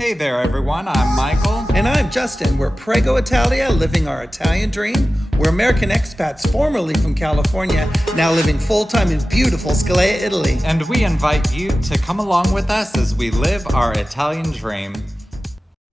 Hey there everyone, I'm Michael. And I'm Justin. We're Prego Italia, living our Italian dream. We're American expats formerly from California, now living full-time in beautiful Scalea, Italy. And we invite you to come along with us as we live our Italian dream.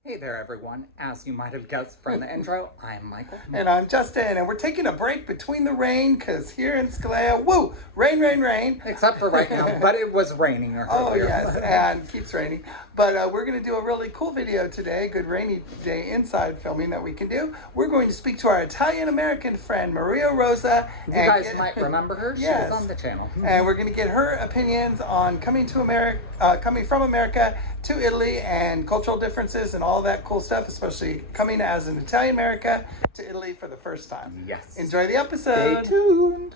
Hey there everyone, as you might have guessed from the intro, I'm Michael. And I'm Justin, and we're taking a break between the rain, because here in Scalea, woo, rain, rain, rain. Except for right now, but it was raining earlier. Oh yes, and keeps raining. But we're going to do a really cool video today, good rainy day inside filming that we can do. We're going to speak to our Italian-American friend, MariaRosa. You guys might remember her, she was on the channel. And we're going to get her opinions on coming from America to Italy and cultural differences and all that cool stuff, especially coming as an Italian-America to Italy for the first time. Yes. Enjoy the episode. Stay tuned.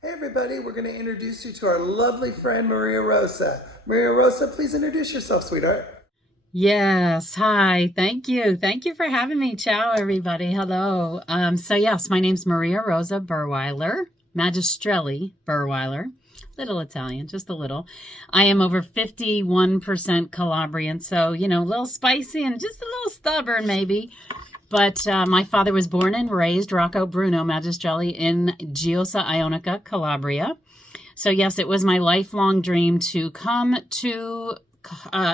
Hey everybody, we're going to introduce you to our lovely friend MariaRosa. MariaRosa, please introduce yourself, sweetheart. Yes. Hi. Thank you. Thank you for having me. Ciao, everybody. Hello. So yes, my name's MariaRosa Burweiler, Magistrelli Burweiler. Little Italian, just a little. I am over 51% Calabrian, so, a little spicy and just a little stubborn maybe. But my father was born and raised Rocco Bruno Magistrelli in Giosa Ionica, Calabria. So yes, it was my lifelong dream to come to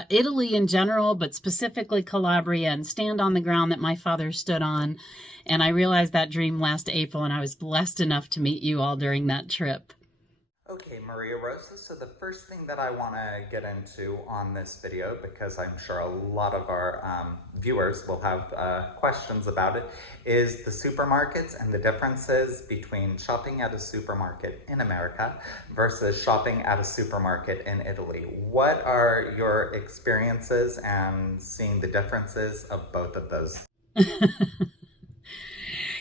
Italy in general, but specifically Calabria, and stand on the ground that my father stood on. And I realized that dream last April, and I was blessed enough to meet you all during that trip. Okay, MariaRosa, so the first thing that I want to get into on this video, because I'm sure a lot of our viewers will have questions about it, is the supermarkets and the differences between shopping at a supermarket in America versus shopping at a supermarket in Italy. What are your experiences and seeing the differences of both of those?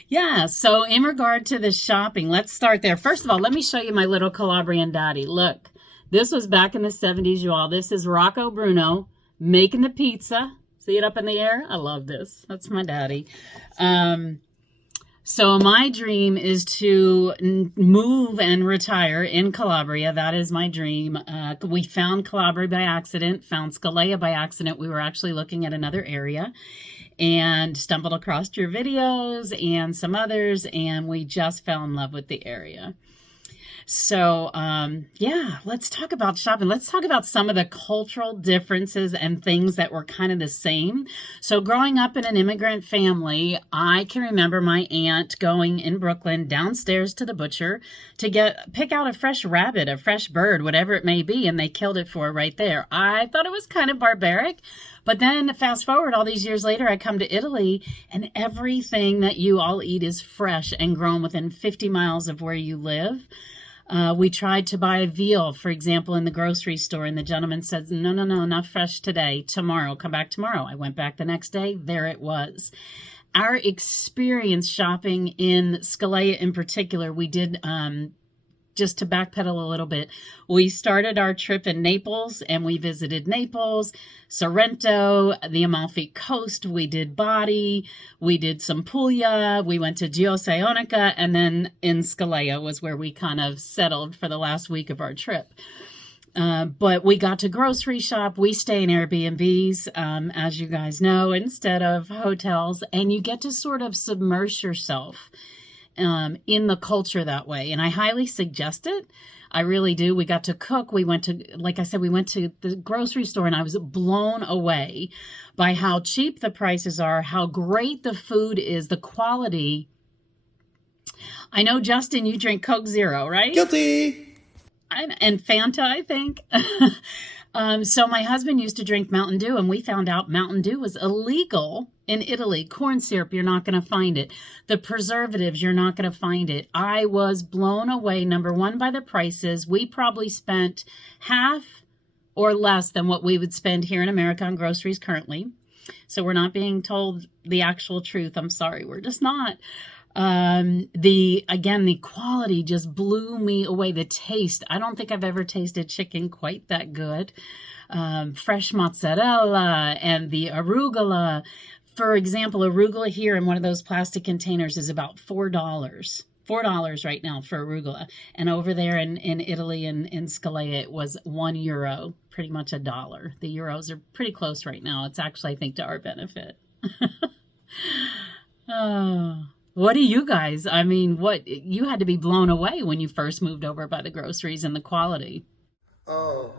Yeah, so in regard to the shopping, let's start there. First of all, let me show you my little Calabrian daddy. Look, this was back in the 70s, you all. This is Rocco Bruno making the pizza. See it up in the air? I love this. That's my daddy. So my dream is to move and retire in Calabria. That is my dream. We found Calabria by accident, found Scalea by accident. We were actually looking at another area and stumbled across your videos and some others, and we just fell in love with the area. So, yeah, let's talk about shopping. Let's talk about some of the cultural differences and things that were kind of the same. So growing up in an immigrant family, I can remember my aunt going in Brooklyn downstairs to the butcher to pick out a fresh rabbit, a fresh bird, whatever it may be, and they killed it for her right there. I thought it was kind of barbaric. But then fast forward all these years later, I come to Italy, and everything that you all eat is fresh and grown within 50 miles of where you live. We tried to buy a veal, for example, in the grocery store, and the gentleman said, no, not fresh today, tomorrow, come back tomorrow. I went back the next day, there it was. Our experience shopping in Scalea in particular, we did, just to backpedal a little bit, we started our trip in Naples, and we visited Naples, Sorrento, the Amalfi Coast. We did Bari, we did some Puglia, we went to Giosa Ionica, and then in Scalea was where we kind of settled for the last week of our trip. But we got to grocery shop. We stay in Airbnbs, as you guys know, instead of hotels, and you get to sort of submerge yourself in the culture that way. And I highly suggest it. I really do. We got to cook. We went to, like I said, we went to the grocery store, and I was blown away by how cheap the prices are, how great the food is, the quality. I know, Justin, you drink Coke Zero, right? Guilty. And Fanta, I think. So my husband used to drink Mountain Dew, and we found out Mountain Dew was illegal in Italy. Corn syrup, you're not going to find it. The preservatives, you're not going to find it. I was blown away, number one, by the prices. We probably spent half or less than what we would spend here in America on groceries currently. So we're not being told the actual truth. I'm sorry, we're just not. The quality just blew me away. The taste, I don't think I've ever tasted chicken quite that good. Fresh mozzarella and the arugula, For example, arugula here in one of those plastic containers is about $4. $4 right now for arugula. And over there in Italy, in Scalea, it was €1, pretty much $1. The euros are pretty close right now. It's actually, I think, to our benefit. Oh, what do you guys, I mean, what, you had to be blown away when you first moved over by the groceries and the quality. Oh,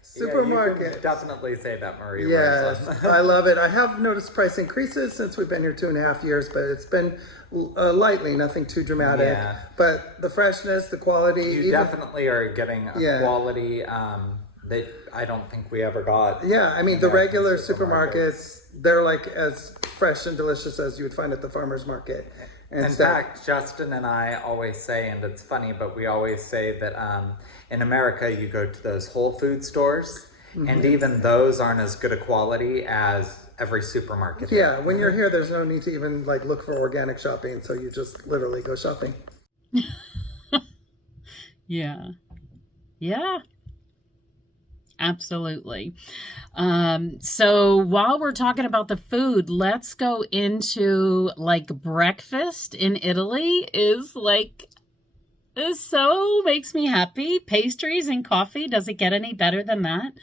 supermarket. Yeah, you can definitely say that, Maria. Yes, I love it. I have noticed price increases since we've been here 2.5 years, but it's been lightly, nothing too dramatic. Yeah. But the freshness, the quality. You definitely are getting a quality that I don't think we ever got. Yeah, I mean, the regular supermarkets, they're like as fresh and delicious as you would find at the farmer's market. And in fact, Justin and I always say, and it's funny, but we always say that in America, you go to those Whole Food stores, and even those aren't as good a quality as every supermarket. Yeah, when you're here, there's no need to even like look for organic shopping, so you just literally go shopping. Yeah. Yeah. Absolutely. So while we're talking about the food, let's go into like breakfast in Italy is so makes me happy. Pastries and coffee. Does it get any better than that?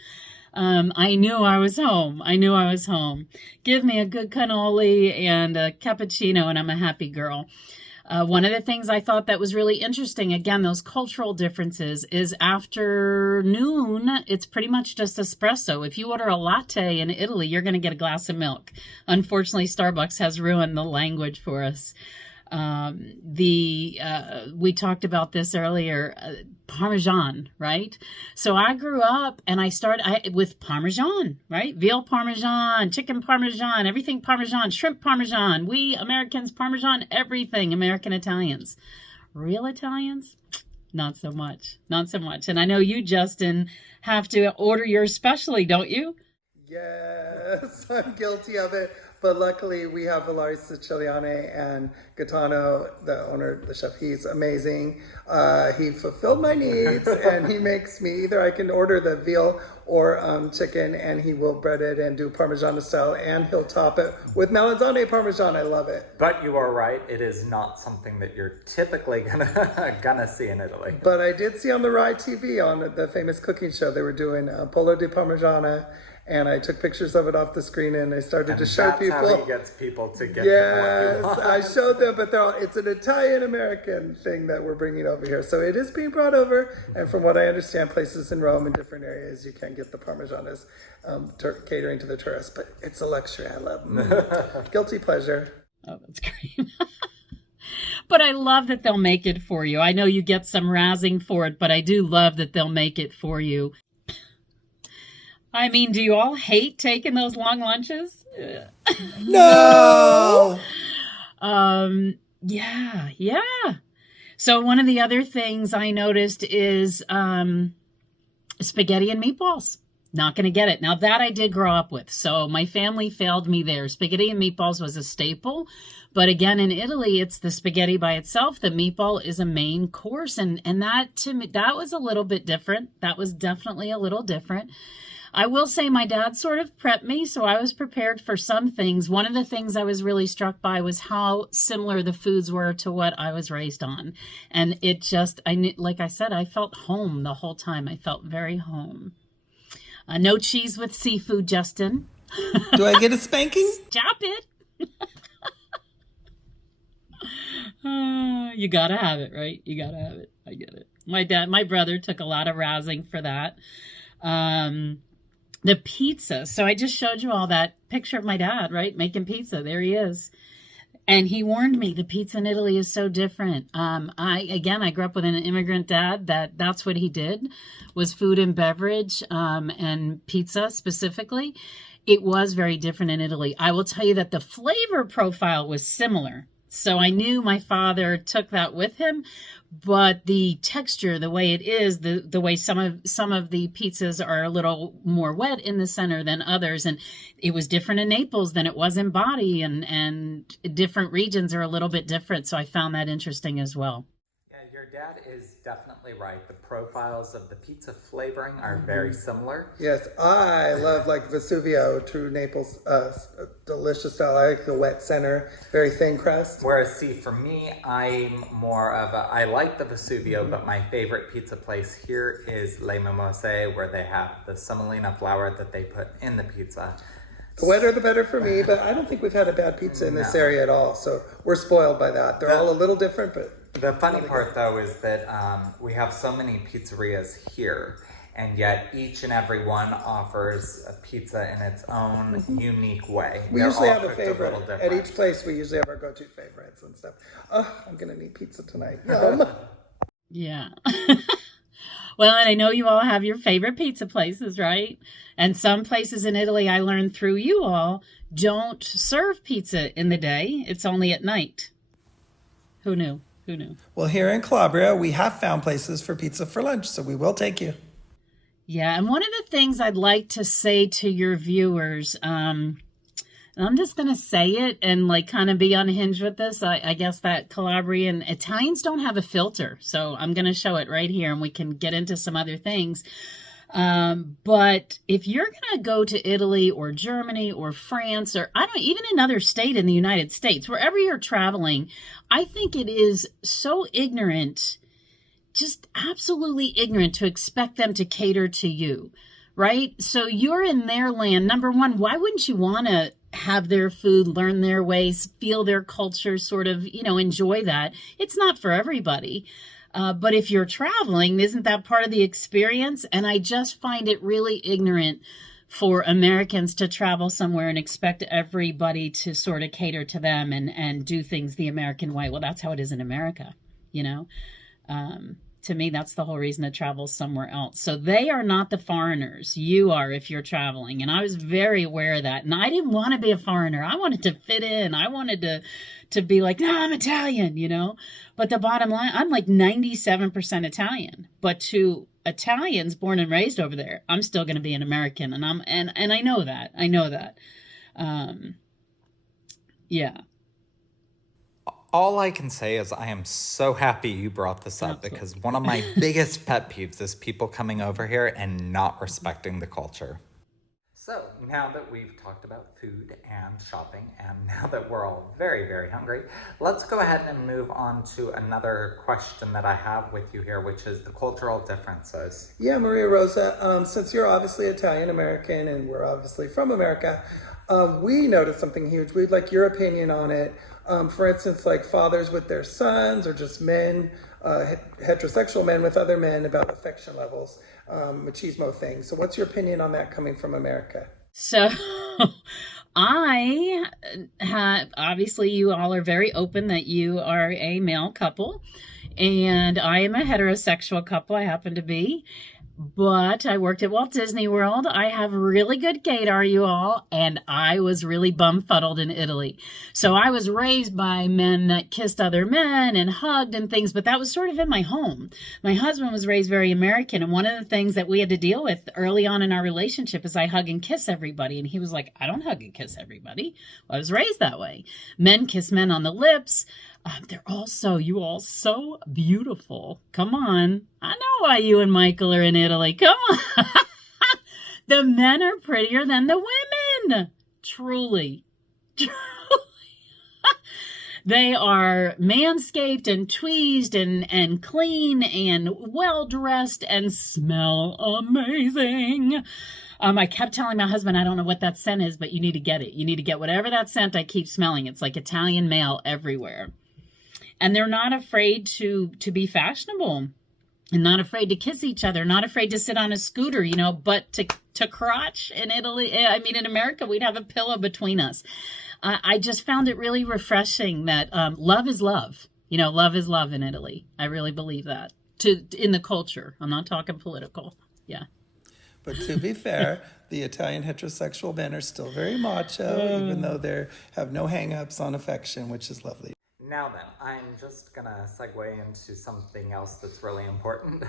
I knew I was home. I knew I was home. Give me a good cannoli and a cappuccino and I'm a happy girl. One of the things I thought that was really interesting, again, those cultural differences, is after noon, it's pretty much just espresso. If you order a latte in Italy, you're going to get a glass of milk. Unfortunately, Starbucks has ruined the language for us. We talked about this earlier, Parmesan, right? So I grew up and I started with Parmesan, right? Veal Parmesan, chicken Parmesan, everything Parmesan, shrimp Parmesan. We Americans, Parmesan, everything, American Italians. Real Italians? Not so much. Not so much. And I know you, Justin, have to order yours specially, don't you? Yes, I'm guilty of it. But luckily, we have Valari Siciliane and Gaetano, the owner, the chef. He's amazing. He fulfilled my needs, and he makes me either I can order the veal or chicken, and he will bread it and do Parmesan style, and he'll top it with melanzane Parmesan. I love it. But you are right; it is not something that you're typically gonna see in Italy. But I did see on the Rai TV on the famous cooking show they were doing Pollo di Parmigiana. And I took pictures of it off the screen and I started to show people. That's how he gets people to get Yes, I showed them, but it's an Italian-American thing that we're bringing over here. So it is being brought over. And from what I understand, places in Rome and different areas, you can get the Parmesan as catering to the tourists. But it's a luxury. I love it. Guilty pleasure. Oh, that's great. But I love that they'll make it for you. I know you get some razzing for it, but I do love that they'll make it for you. I mean, do you all hate taking those long lunches? No! Yeah. So one of the other things I noticed is spaghetti and meatballs. Not going to get it. Now, that I did grow up with. So my family failed me there. Spaghetti and meatballs was a staple. But again, in Italy, it's the spaghetti by itself. The meatball is a main course. And that, to me, that was a little bit different. That was definitely a little different. I will say my dad sort of prepped me, so I was prepared for some things. One of the things I was really struck by was how similar the foods were to what I was raised on. And it just, like I said, I felt home the whole time. I felt very home. No cheese with seafood, Justin. Do I get a spanking? Stop it. You gotta have it, right? You gotta have it. I get it. My brother took a lot of razzing for that. The pizza. So I just showed you all that picture of my dad, right? Making pizza. There he is. And he warned me the pizza in Italy is so different. I grew up with an immigrant dad that's what he did was food and beverage, and pizza specifically. It was very different in Italy. I will tell you that the flavor profile was similar. So I knew my father took that with him, but the texture, the way it is, the way some of the pizzas are a little more wet in the center than others, and it was different in Naples than it was in Bari, and different regions are a little bit different. So I found that interesting as well. Yeah, your dad is definitely right. The profiles of the pizza flavoring are very similar. Yes, I love like Vesuvio, true Naples, delicious style. I like the wet center, very thin crust. Whereas, see, for me, I'm more of a, I like the Vesuvio, but my favorite pizza place here is Le Mimose, where they have the semolina flour that they put in the pizza. The wetter the better for me, but I don't think we've had a bad pizza in this area at all, so we're spoiled by that. They're all a little different, but... The funny part, though, is that we have so many pizzerias here, and yet each and every one offers a pizza in its own unique way. We They're usually all have a cooked favorite. little At different. each place, we usually have our go-to favorites and stuff. Oh, I'm going to need pizza tonight. Yum. Yeah. Well, and I know you all have your favorite pizza places, right? And some places in Italy, I learned through you all, don't serve pizza in the day. It's only at night. Who knew? Who knew? Well, here in Calabria, we have found places for pizza for lunch, so we will take you. Yeah, and one of the things I'd like to say to your viewers, and I'm just going to say it and like kind of be unhinged with this. I guess that Calabrian Italians don't have a filter. So I'm going to show it right here and we can get into some other things. But if you're going to go to Italy or Germany or France or even another state in the United States, wherever you're traveling, I think it is so ignorant, just absolutely ignorant to expect them to cater to you, right? So you're in their land. Number one, why wouldn't you want to have their food, learn their ways, feel their culture, sort of, enjoy that? It's not for everybody. But if you're traveling, isn't that part of the experience? And I just find it really ignorant for Americans to travel somewhere and expect everybody to sort of cater to them and do things the American way. Well, that's how it is in America, To me, that's the whole reason to travel somewhere else. So they are not the foreigners. You are if you're traveling. And I was very aware of that. And I didn't want to be a foreigner. I wanted to fit in. I wanted to be like, no, I'm Italian, But the bottom line, I'm like 97% Italian. But to Italians born and raised over there, I'm still going to be an American. And I know that. I know that. Yeah. All I can say is I am so happy you brought this up because one of my biggest pet peeves is people coming over here and not respecting the culture. So now that we've talked about food and shopping, and now that we're all very, very hungry, let's go ahead and move on to another question that I have with you here, which is the cultural differences. Yeah, MariaRosa, since you're obviously Italian-American and we're obviously from America, we noticed something huge. We'd like your opinion on it. For instance, like fathers with their sons or just men, heterosexual men with other men about affection levels, machismo things. So what's your opinion on that coming from America? So obviously you all are very open that you are a male couple and I am a heterosexual couple. I happen to be. But I worked at Walt Disney World. I have really good gaydar, you all, and I was really bumfuddled in Italy. So I was raised by men that kissed other men and hugged and things, but that was sort of in my home. My husband was raised very American, and one of the things that we had to deal with early on in our relationship is I hug and kiss everybody, and he was like, I don't hug and kiss everybody. Well, I was raised that way. Men kiss men on the lips. They're also, you all, so beautiful. Come on. I know why you and Michael are in Italy. Come on. The men are prettier than the women. Truly. Truly. They are manscaped and tweezed and clean and well-dressed and smell amazing. I kept telling my husband, I don't know what that scent is, but you need to get it. You need to get whatever that scent I keep smelling. It's like Italian male everywhere. And they're not afraid to be fashionable and not afraid to kiss each other, not afraid to sit on a scooter, but to crotch in Italy. In America, we'd have a pillow between us. I just found it really refreshing that love is love. Love is love in Italy. I really believe that in the culture. I'm not talking political. Yeah. But to be fair, the Italian heterosexual men are still very macho, even though they have no hang-ups on affection, which is lovely. Now then, I'm just gonna segue into something else that's really important.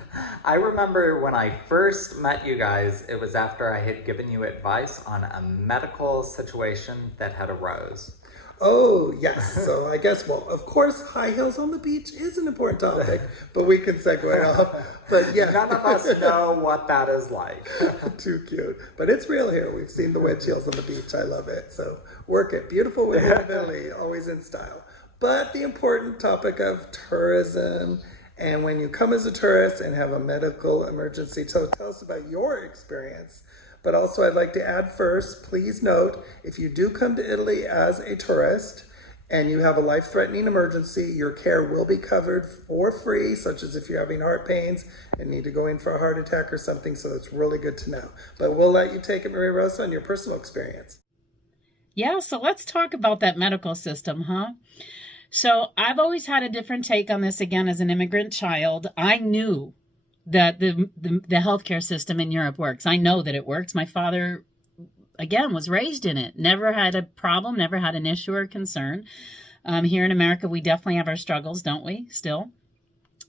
I remember when I first met you guys, it was after I had given you advice on a medical situation that had arose. Oh, yes. So I guess, well, of course, high heels on the beach is an important topic, but we can segue off. But yeah. None of us know what that is like. Too cute. But it's real here. We've seen the wedge heels on the beach. I love it. So work it. Beautiful women of Italy, always in style. But the important topic of tourism, and when you come as a tourist and have a medical emergency. So tell us about your experience. But also I'd like to add first, please note, if you do come to Italy as a tourist and you have a life-threatening emergency, your care will be covered for free, such as if you're having heart pains and need to go in for a heart attack or something, so that's really good to know. But we'll let you take it, MariaRosa, on your personal experience. Yeah, so let's talk about that medical system, huh? So I've always had a different take on this. Again, as an immigrant child, I knew that the healthcare system in Europe works. I know that it works. My father, again, was raised in it. Never had a problem, never had an issue or concern. Here in America, we definitely have our struggles, don't we, still?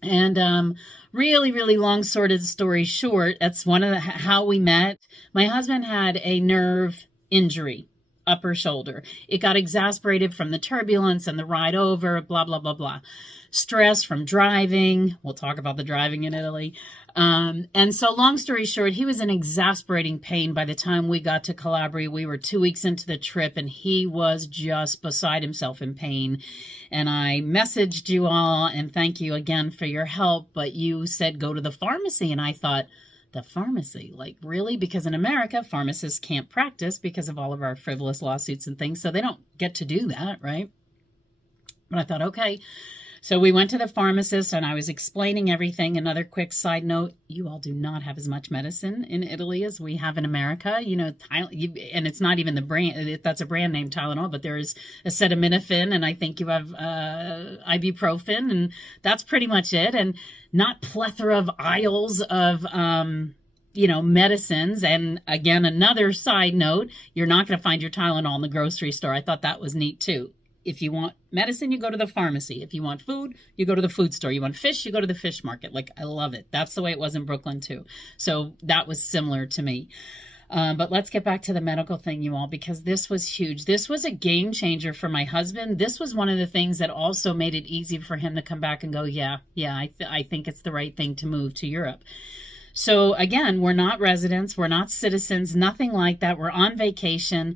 And really, really long story short, that's one of how we met. My husband had a nerve injury, upper shoulder. It got exacerbated from the turbulence and the ride over, blah, blah, blah, blah. Stress from driving. We'll talk about the driving in Italy. And so long story short, he was in exasperating pain by the time we got to Calabria. We were 2 weeks into the trip and he was just beside himself in pain. And I messaged you all and thank you again for your help. But you said, go to the pharmacy. And I thought, the pharmacy, like really? Because in America, pharmacists can't practice because of all of our frivolous lawsuits and things. So they don't get to do that, right? But I thought, okay. So we went to the pharmacist and I was explaining everything. Another quick side note, you all do not have as much medicine in Italy as we have in America. You know, and it's not even the brand, that's a brand name, Tylenol, but there's acetaminophen and I think you have ibuprofen and that's pretty much it. And not plethora of aisles of, medicines. And again, another side note, you're not going to find your Tylenol in the grocery store. I thought that was neat too. If you want medicine, you go to the pharmacy. If you want food, you go to the food store. You want fish, you go to the fish market. Like, I love it. That's the way it was in Brooklyn, too. So that was similar to me. But let's get back to the medical thing, you all, because this was huge. This was a game changer for my husband. This was one of the things that also made it easy for him to come back and go, I think it's the right thing to move to Europe. So again, we're not residents. We're not citizens, nothing like that. We're on vacation.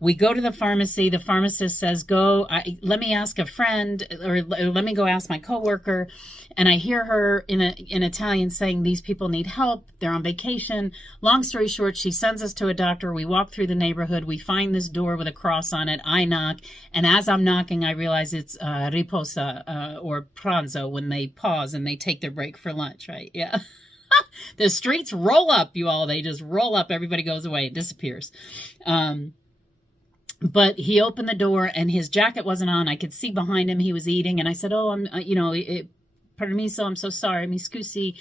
We go to the pharmacy. The pharmacist says, let me ask a friend, or let me go ask my coworker. And I hear her in Italian saying, these people need help. They're on vacation. Long story short, she sends us to a doctor. We walk through the neighborhood. We find this door with a cross on it. I knock. And as I'm knocking, I realize it's riposa or pranzo, when they pause and they take their break for lunch, right? Yeah. The streets roll up, you all. They just roll up. Everybody goes away. It disappears. But he opened the door and his jacket wasn't on. I could see behind him he was eating. And I said, permiso, I'm so sorry, mi scusi.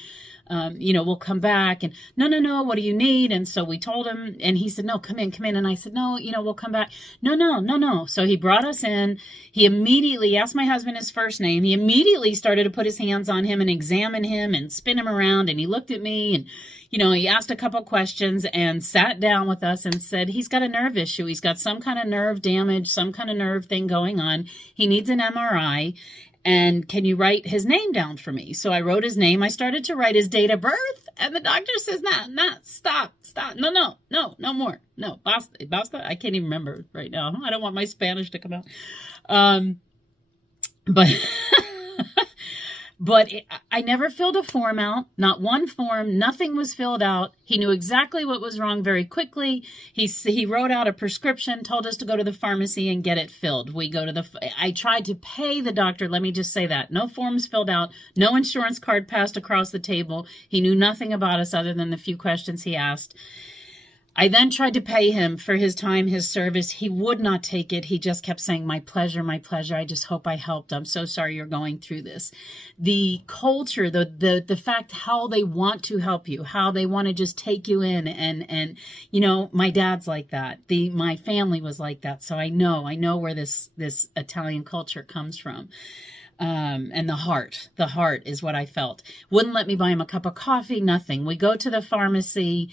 We'll come back. And no, what do you need? And so we told him, and he said, no, come in. And I said, no, we'll come back. No. So he brought us in. He immediately asked my husband his first name. He immediately started to put his hands on him and examine him and spin him around. And he looked at me and, he asked a couple questions and sat down with us and said, he's got a nerve issue. He's got some kind of nerve damage, some kind of nerve thing going on. He needs an MRI. And can you write his name down for me? So I wrote his name. I started to write his date of birth. And the doctor says, stop. No more. No, basta. I can't even remember right now. I don't want my Spanish to come out. But I never filled a form out, not one form, nothing was filled out. He knew exactly what was wrong very quickly. He wrote out a prescription, told us to go to the pharmacy and get it filled. I tried to pay the doctor, let me just say that. No forms filled out, no insurance card passed across the table. He knew nothing about us other than the few questions he asked. I then tried to pay him for his time, his service. He would not take it. He just kept saying, my pleasure. I just hope I helped. I'm so sorry you're going through this. The culture, the fact how they want to help you, how they want to just take you in. And my dad's like that. My family was like that. So I know where this Italian culture comes from. And the heart is what I felt. Wouldn't let me buy him a cup of coffee, nothing. We go to the pharmacy.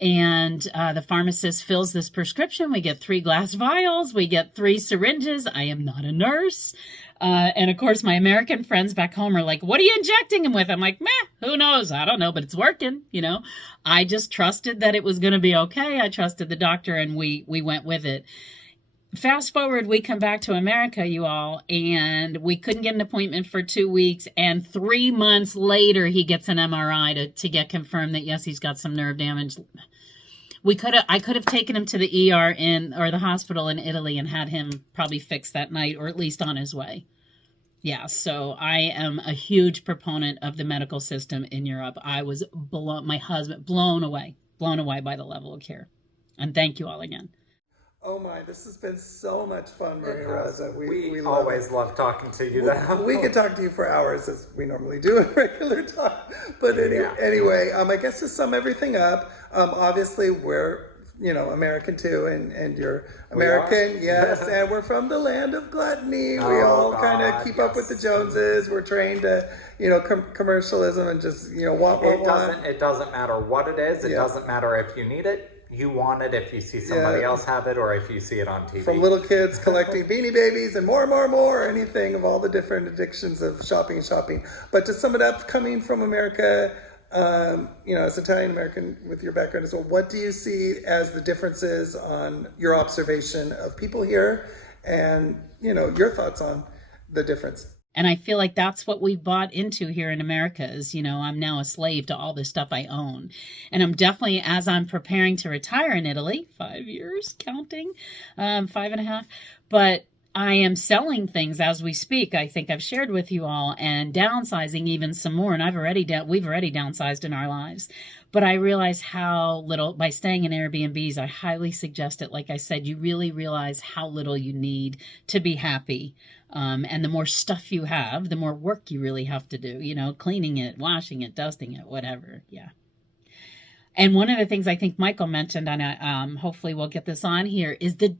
And the pharmacist fills this prescription. We get 3 glass vials. We get 3 syringes. I am not a nurse. And of course, my American friends back home are like, what are you injecting him with? I'm like, meh, who knows? I don't know, but it's working, you know. I just trusted that it was going to be okay. I trusted the doctor, and we went with it. Fast forward, we come back to America, you all, and we couldn't get an appointment for 2 weeks. And 3 months later, he gets an MRI to get confirmed that, yes, he's got some nerve damage. I could have taken him to the ER or the hospital in Italy and had him probably fixed that night, or at least on his way. Yeah, so I am a huge proponent of the medical system in Europe. I was my husband blown away by the level of care. And thank you all again. Oh my, this has been so much fun, MariaRosa. We always love talking to you. We could talk to you for hours, as we normally do in regular talk. But anyway, I guess to sum everything up, obviously we're, American too, and you're American, yes, and we're from the land of gluttony. We all kind of keep up with the Joneses. We're trained to, commercialism and just, want. It doesn't matter what it is. It doesn't matter if you need it. You want it if you see somebody else have it, or if you see it on TV. From little kids collecting Beanie Babies and more, anything of all the different addictions of shopping. But to sum it up, coming from America, as Italian American with your background as well, what do you see as the differences on your observation of people here, and your thoughts on the difference? And I feel like that's what we've bought into here in America is, I'm now a slave to all this stuff I own. And I'm definitely, as I'm preparing to retire in Italy, 5 years counting, 5.5, but I am selling things as we speak. I think I've shared with you all, and downsizing even some more. And we've already downsized in our lives. But I realize how little, by staying in Airbnbs, I highly suggest it. Like I said, you really realize how little you need to be happy. And the more stuff you have, the more work you really have to do, cleaning it, washing it, dusting it, whatever. Yeah. And one of the things I think Michael mentioned, and hopefully we'll get this on here, is the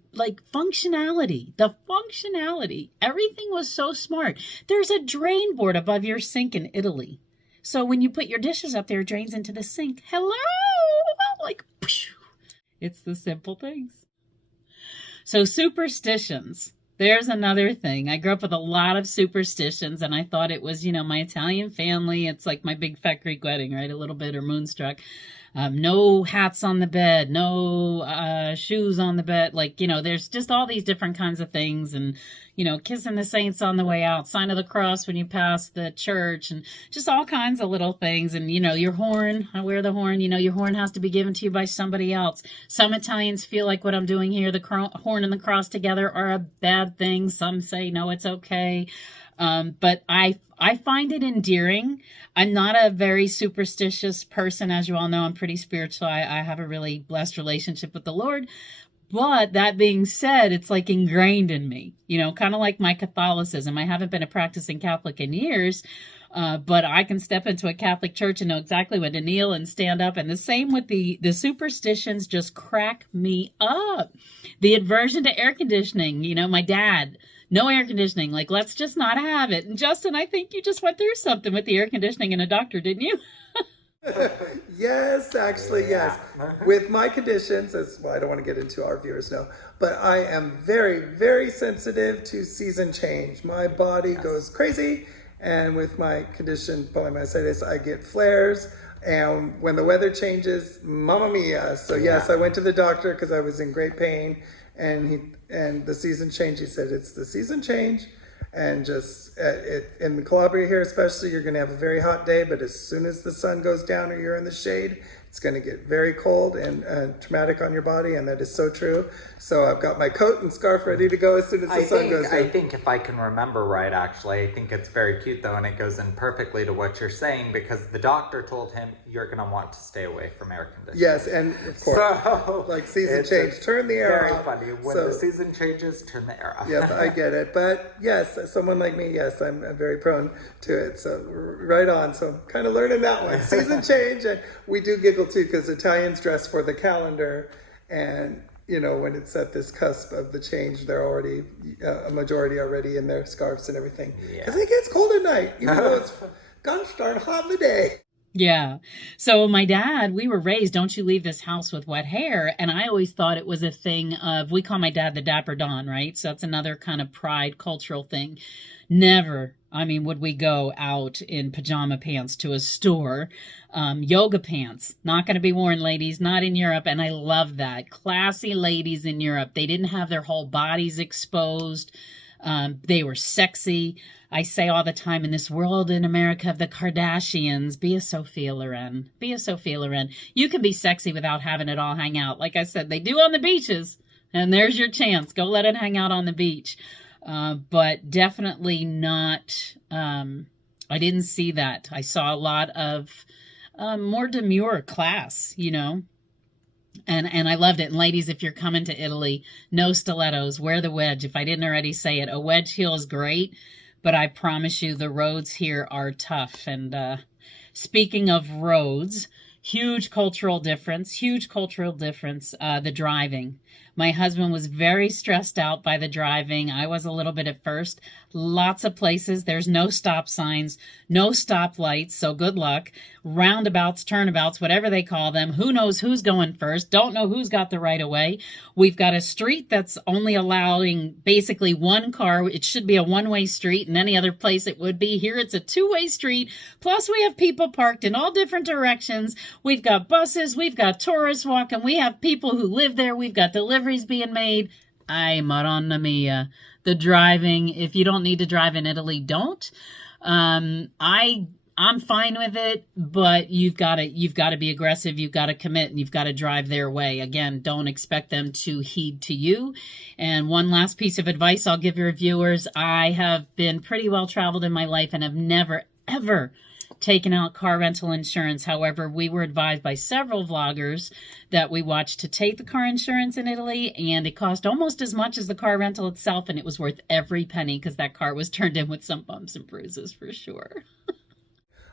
functionality. The functionality. Everything was so smart. There's a drain board above your sink in Italy. So when you put your dishes up there, it drains into the sink. Hello! It's the simple things. So superstitions. There's another thing. I grew up with a lot of superstitions, and I thought it was, my Italian family. It's like my big fat Greek wedding, right? A little bit, or Moonstruck. No hats on the bed, no shoes on the bed. There's just all these different kinds of things, and, kissing the saints on the way out, sign of the cross when you pass the church, and just all kinds of little things. And, your horn, I wear the horn, your horn has to be given to you by somebody else. Some Italians feel like what I'm doing here, the horn and the cross together, are a bad thing. Some say, no, it's okay. But I find it endearing. I'm not a very superstitious person. As you all know, I'm pretty spiritual. I have a really blessed relationship with the Lord. But that being said, it's ingrained in me, kind of like my Catholicism. I haven't been a practicing Catholic in years, but I can step into a Catholic church and know exactly when to kneel and stand up. And the same with the superstitions just crack me up. The aversion to air conditioning, my dad, no air conditioning, let's just not have it. And Justin, I think you just went through something with the air conditioning and a doctor, didn't you? Yes, actually, yes. With my conditions, I don't want to get into, our viewers know, but I am very, very sensitive to season change. My body goes crazy, and with my condition, polymyositis, I get flares. And when the weather changes, mamma mia. So yes, I went to the doctor because I was in great pain, and the season change, he said, it's the season change. And just in the Calabria here especially, you're going to have a very hot day, but as soon as the sun goes down or you're in the shade, it's going to get very cold and traumatic on your body, and that is so true. So I've got my coat and scarf ready to go as soon as the sun goes down. I think if I can remember right, actually, I think it's very cute though, and it goes in perfectly to what you're saying, because the doctor told him you're going to want to stay away from air conditioning. Yes, and of course, season change, turn the air off. Very funny. When the season changes, turn the air off. Yeah, I get it. But yes, someone like me, yes, I'm very prone to it. So right on. So I'm kind of learning that one. Season change, and we do giggle too, because Italians dress for the calendar, and when it's at this cusp of the change, they're already a majority already in their scarves and everything, because it gets cold at night, even though it's gosh darn hot in the day. Yeah. So my dad, we were raised, don't you leave this house with wet hair. And I always thought it was a thing of, we call my dad the Dapper Don, right? So that's another kind of pride cultural thing. Never, I mean, would we go out in pajama pants to a store? Yoga pants, not going to be worn, ladies, not in Europe. And I love that. Classy ladies in Europe, they didn't have their whole bodies exposed. They were sexy. I say all the time, in this world in America of the Kardashians, be a Sophia Loren. Be a Sophia Loren. You can be sexy without having it all hang out. Like I said, they do on the beaches. And there's your chance. Go let it hang out on the beach. But definitely not, I didn't see that. I saw a lot of more demure class, you know. And I loved it. And ladies, if you're coming to Italy, no stilettos, wear the wedge. If I didn't already say it, a wedge heel is great, but I promise you the roads here are tough. And speaking of roads, huge cultural difference, the driving. My husband was very stressed out by the driving. I was a little bit at first. Lots of places. There's no stop signs, no stoplights. So good luck. Roundabouts, turnabouts, whatever they call them. Who knows who's going first? Don't know who's got the right of way. We've got a street that's only allowing basically one car. It should be a one-way street, and any other place it would be. Here it's a two-way street. Plus we have people parked in all different directions. We've got buses. We've got tourists walking. We have people who live there. We've got deliveries being made. Ay, Madonna mia. The driving, if you don't need to drive in Italy, don't. I'm fine with it, but you've got to be aggressive. You've got to commit, and you've got to drive their way. Again, don't expect them to heed to you. And one last piece of advice I'll give your viewers. I have been pretty well traveled in my life and have never, ever taken out car rental insurance. However, we were advised by several vloggers that we watched to take the car insurance in Italy, and it cost almost as much as the car rental itself, and it was worth every penny because that car was turned in with some bumps and bruises for sure.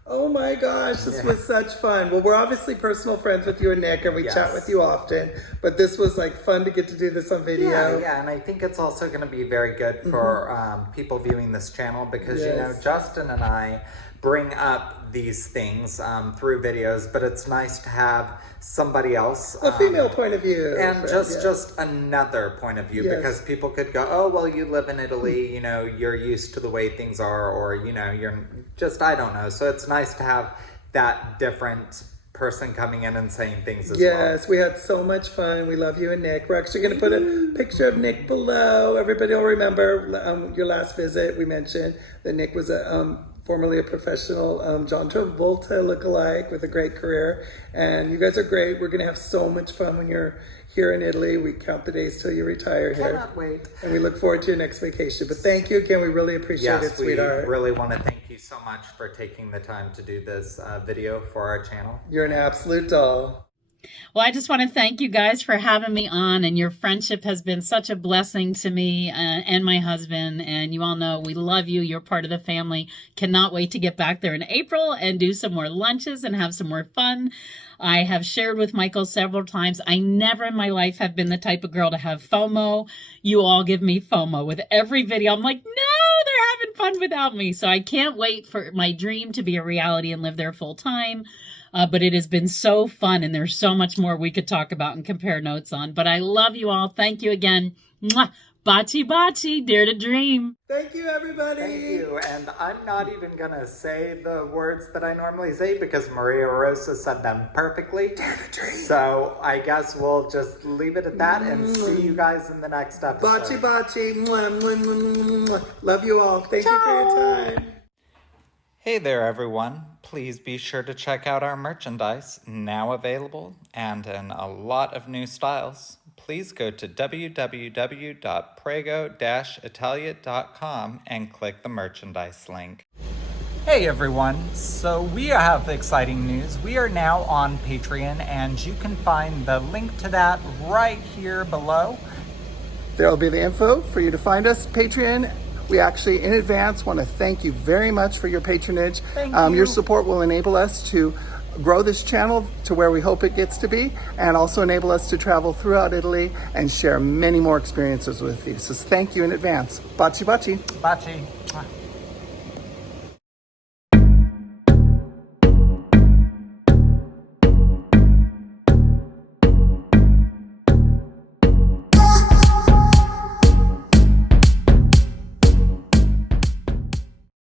Oh my gosh, this was such fun. Well, we're obviously personal friends with you and Nick, and we chat with you often, but this was like fun to get to do this on video. Yeah, and I think it's also going to be very good for people viewing this channel because, you know, Justin and I bring up these things through videos, but it's nice to have somebody else, a female point of view, and just another point of view, because people could go, oh well, you live in Italy, you know, you're used to the way things are, or you know, you're just, I don't know. So it's nice to have that different person coming in and saying things as well. Yes, we had so much fun. We love you and Nick. We're actually going to put a picture of Nick below. Everybody will remember your last visit. We mentioned that Nick was formerly a professional John Travolta lookalike with a great career. And you guys are great. We're going to have so much fun when you're here in Italy. We count the days till you retire here. Cannot wait. And we look forward to your next vacation. But thank you again. We really appreciate it, sweetheart. We really want to thank you so much for taking the time to do this video for our channel. You're an absolute doll. Well, I just want to thank you guys for having me on, and your friendship has been such a blessing to me and my husband, and you all know we love you. You're part of the family. Cannot wait to get back there in April and do some more lunches and have some more fun. I have shared with Michael several times, I never in my life have been the type of girl to have FOMO. You all give me FOMO with every video. I'm like, no, they're having fun without me. So I can't wait for my dream to be a reality and live there full time. But it has been so fun, and there's so much more we could talk about and compare notes on. But I love you all. Thank you again. Mwah. Baci baci, dare to dream. Thank you, everybody. Thank you. And I'm not even going to say the words that I normally say because MariaRosa said them perfectly. Dare to dream. So I guess we'll just leave it at that and see you guys in the next episode. Baci baci. Mwah, mwah, mwah, mwah, mwah. Love you all. Thank you for your time. Hey there, everyone. Please be sure to check out our merchandise, now available and in a lot of new styles. Please go to www.prego-italia.com and click the merchandise link. Hey everyone, so we have exciting news. We are now on Patreon, and you can find the link to that right here below. There will be the info for you to find us. Patreon. We actually, in advance, want to thank you very much for your patronage. Thank you. Your support will enable us to grow this channel to where we hope it gets to be, and also enable us to travel throughout Italy and share many more experiences with you. So thank you in advance. Baci baci. Baci.